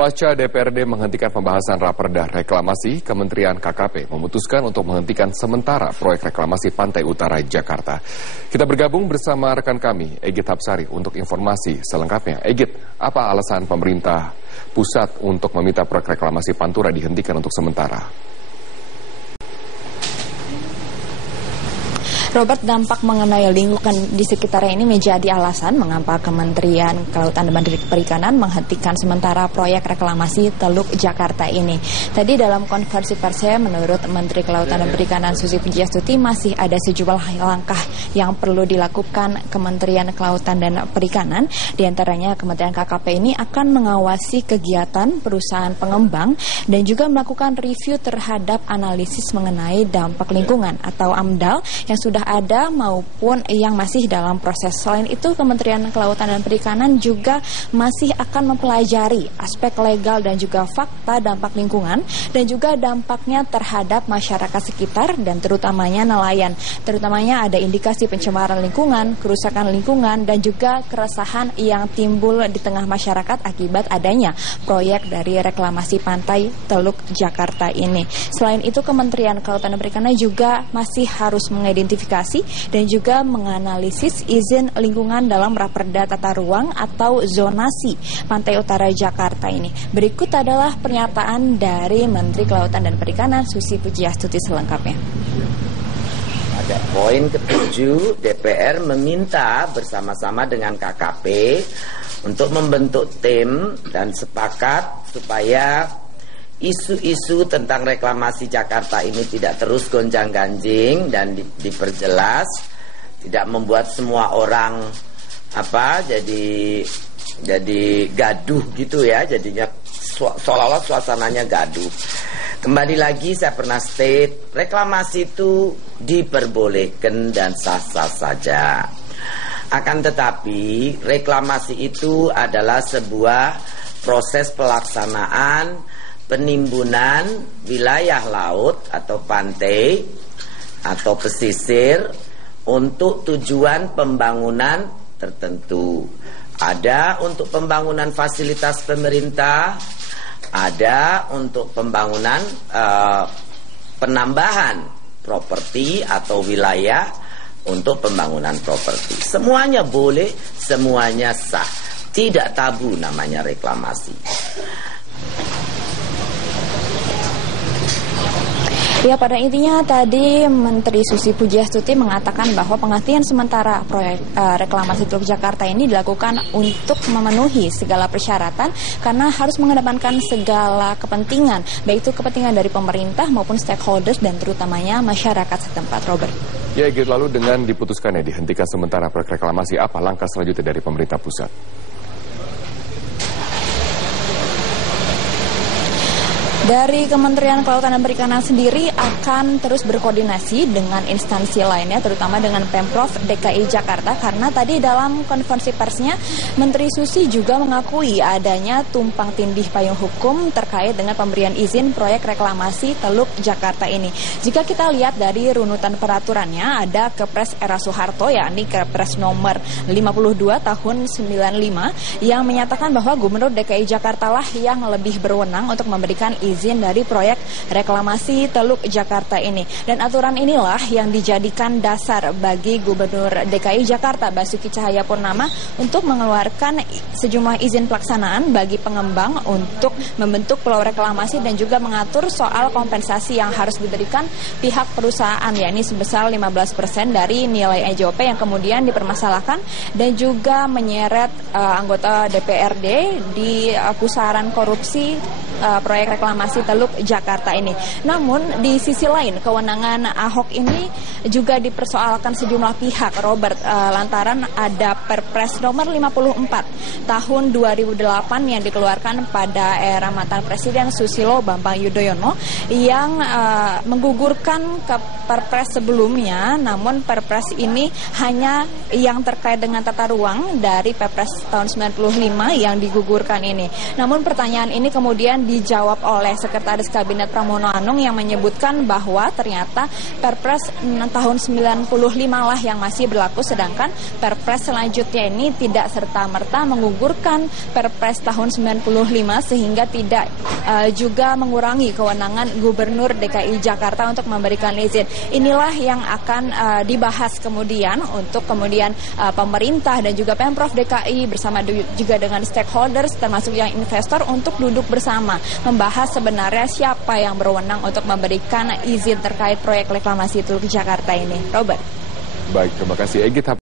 Pasca DPRD menghentikan pembahasan Raperda Reklamasi, Kementerian KKP memutuskan untuk menghentikan sementara proyek reklamasi Pantai Utara Jakarta. Kita bergabung bersama rekan kami, Egit Hapsari, untuk informasi selengkapnya. Egit, apa alasan pemerintah pusat untuk meminta proyek reklamasi Pantura dihentikan untuk sementara? Robert, dampak mengenai lingkungan di sekitarnya ini menjadi alasan mengapa Kementerian Kelautan dan Perikanan menghentikan sementara proyek reklamasi Teluk Jakarta ini. Tadi dalam konferensi persnya, menurut Menteri Kelautan dan Perikanan Susi Pujiastuti, masih ada sejumlah langkah yang perlu dilakukan Kementerian Kelautan dan Perikanan. Di antaranya Kementerian KKP ini akan mengawasi kegiatan perusahaan pengembang dan juga melakukan review terhadap analisis mengenai dampak lingkungan atau AMDAL yang sudah ada maupun yang masih dalam proses. Selain itu, Kementerian Kelautan dan Perikanan juga masih akan mempelajari aspek legal dan juga fakta dampak lingkungan dan juga dampaknya terhadap masyarakat sekitar dan terutamanya nelayan. Terutamanya ada indikasi pencemaran lingkungan, kerusakan lingkungan dan juga keresahan yang timbul di tengah masyarakat akibat adanya proyek dari reklamasi pantai Teluk Jakarta ini. Selain itu, Kementerian Kelautan dan Perikanan juga masih harus mengidentifikasi dan juga menganalisis izin lingkungan dalam Raperda Tata Ruang atau zonasi Pantai Utara Jakarta ini. Berikut adalah pernyataan dari Menteri Kelautan dan Perikanan Susi Pujiastuti selengkapnya. Pada poin ke-7, DPR meminta bersama-sama dengan KKP untuk membentuk tim dan sepakat supaya isu-isu tentang reklamasi Jakarta ini tidak terus gonjang-ganjing dan diperjelas, tidak membuat semua orang jadi gaduh gitu ya, jadinya seolah-olah suasananya gaduh. Kembali lagi saya pernah state, reklamasi itu diperbolehkan dan sah-sah saja. Akan tetapi reklamasi itu adalah sebuah proses pelaksanaan penimbunan wilayah laut atau pantai atau pesisir untuk tujuan pembangunan tertentu. Ada untuk pembangunan fasilitas pemerintah, ada untuk pembangunan penambahan properti atau wilayah untuk pembangunan properti. Semuanya boleh, semuanya sah. Tidak tabu namanya reklamasi. Ya, pada intinya tadi Menteri Susi Pujiastuti mengatakan bahwa penghentian sementara proyek reklamasi Teluk Jakarta ini dilakukan untuk memenuhi segala persyaratan karena harus mengedepankan segala kepentingan, baik itu kepentingan dari pemerintah maupun stakeholders dan terutamanya masyarakat setempat. Robert. Ya, Egit, lalu dengan diputuskannya dihentikan sementara proyek reklamasi, apa langkah selanjutnya dari pemerintah pusat? Dari Kementerian Kelautan dan Perikanan sendiri akan terus berkoordinasi dengan instansi lainnya, terutama dengan Pemprov DKI Jakarta, karena tadi dalam konferensi persnya Menteri Susi juga mengakui adanya tumpang tindih payung hukum terkait dengan pemberian izin proyek reklamasi Teluk Jakarta ini. Jika kita lihat dari runutan peraturannya, ada Kepres Era Soeharto, yakni Kepres nomor 52 tahun 95 yang menyatakan bahwa Gubernur DKI Jakarta lah yang lebih berwenang untuk memberikan izin dari proyek reklamasi Teluk Jakarta ini. Dan aturan inilah yang dijadikan dasar bagi Gubernur DKI Jakarta Basuki Cahayapurnama untuk mengeluarkan sejumlah izin pelaksanaan bagi pengembang untuk membentuk pulau reklamasi dan juga mengatur soal kompensasi yang harus diberikan pihak perusahaan, yakni sebesar 15% dari nilai EJOP yang kemudian dipermasalahkan dan juga menyeret anggota DPRD di pusaran korupsi proyek reklamasi Teluk Jakarta ini. Namun di sisi lain kewenangan Ahok ini juga dipersoalkan sejumlah pihak, Robert, lantaran ada Perpres nomor 54 tahun 2008 yang dikeluarkan pada era mantan Presiden Susilo Bambang Yudhoyono yang menggugurkan ke Perpres sebelumnya. Namun Perpres ini hanya yang terkait dengan tata ruang dari Perpres tahun 95 yang digugurkan ini. Namun pertanyaan ini kemudian dijawab oleh Sekretaris Kabinet Pramono Anung yang menyebutkan bahwa ternyata Perpres tahun 95 lah yang masih berlaku, sedangkan Perpres selanjutnya ini tidak serta-merta menggugurkan Perpres tahun 95 sehingga tidak juga mengurangi kewenangan Gubernur DKI Jakarta untuk memberikan izin. Inilah yang akan dibahas kemudian untuk kemudian pemerintah dan juga Pemprov DKI bersama juga dengan stakeholders termasuk yang investor untuk duduk bersama membahas sebenarnya siapa yang berwenang untuk memberikan izin terkait proyek reklamasi Teluk Jakarta ini. Robert. Baik, terima kasih Egy.